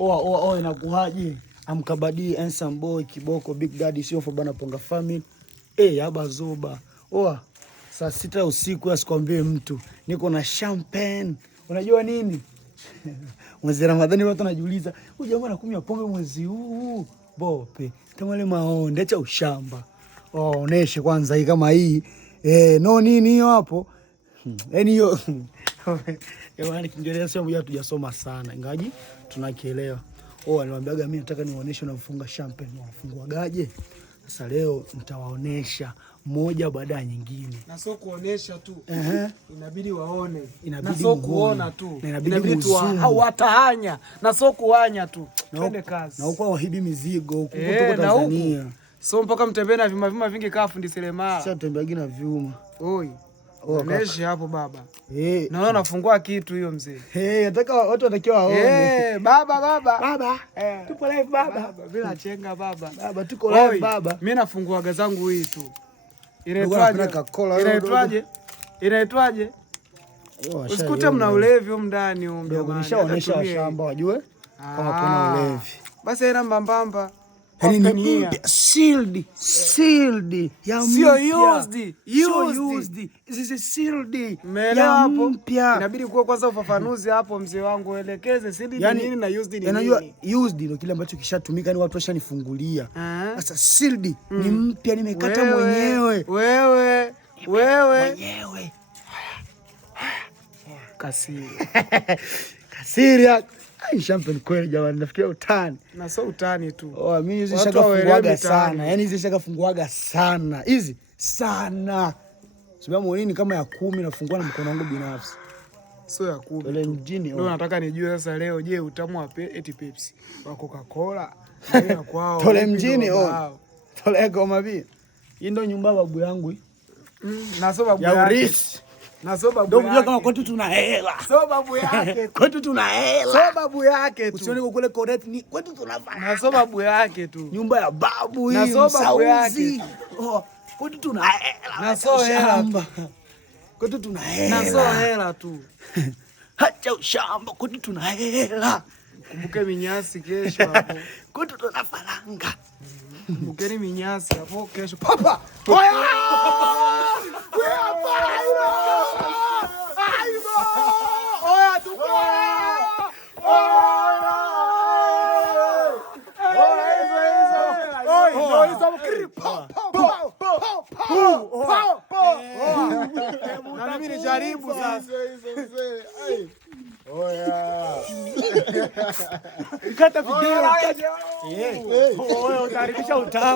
Oa inakuaje? Amkabadi handsome boy kiboko big daddy sio for bana ponga family. Haba zoba. Oa saa 6 usiku asikwambie mtu. Niko na champagne. Unajua nini? Mwezi Ramadhani watu wanajiuliza, huyu jamaa anakunywa pombe mwezi huu. Bope, kama ile maonde acha ushamba. Oneshe kwanza hii kama hii. No nini hiyo hapo? Yaani hiyo yaani Kiingereza sio mmoja tujasoma sana. Ingaji tunakielewa. Aliwaambiaga mimi nataka niwaoneshe unafunga champagne. Unafunguagaje? Sasa leo nitawaonesha moja baada ya nyingine. Na sio kuonesha tu. Inabidi waone. Inabidi na sio kuona tu. Inabidi tu watahanya. Na sio kuanya tu. Twende kazi. Na huko wahibi mizigo huko kutoka Tanzania. So mpaka mtembee na vyuma vingi kaa fundi seremala. Sasa tembeagi na vyuma. Oi. Onesha hapo baba. Naona nafungua kitu hiyo mzee. Nataka watu watakiwa waone. Baba. Tupo live baba. Bila chenga baba. Baba tuko live baba. Mimi nafunguaga zangu hii tu. Inaitwaje? Usikute mna ulevi huko ndani huko mdogo. Nishaonesha shamba wajue kama kuna ulevi. Basi ina mbambamba. Yaani sealed ya sio used. This is sealed ya mpya. Inabidi kuwa kwanza ufafanuzi hapo mzee wangu, uelekeze sealed ni nini na used ni nini. Unajua used ndio kile ambacho kishatumika, ni watu washanifungulia. Sasa sealed ni mpya, nimekata mwenyewe. Wewe mwenyewe. Kasiri champagne kweli jamani, nafikiria utani. Na sio utani tu. Mimi hizi shakafunguaga sana. Yaani hizi shakafunguaga sana. Hizi sana. Sababu nini kama ya 10 nafungua na mkono wangu binafsi. Sio ya 10. Tole mjini. Ndio nataka nijue sasa leo, je, utamu wa Pepsi wa Coca-Cola na kwao. Tole mjini Tole goma bi. Hii ndio nyumba babu yangu hii. Na sio babu yake. Na sio babu yake. Ndio kama kwetu tuna hela. Sio babu yake. Kwetu tuna hela. Sio babu yake tu. Usione kule correct ni kwetu tunafanya. Na sio babu yake tu. Nyumba ya babu hii. Na sio babu yake. Kwetu tuna hela. Na sio hela. Kwetu tuna hela. Na sio hela tu. Acha ushamba, kwetu tuna hela. Kumbuke minyasi kesho hapo. Kwetu tuna faranga. Kumbukeni minyasi hapo kesho. Papa. Na mimi nijaribu sasa. Kata video. Utaharibisha utamu.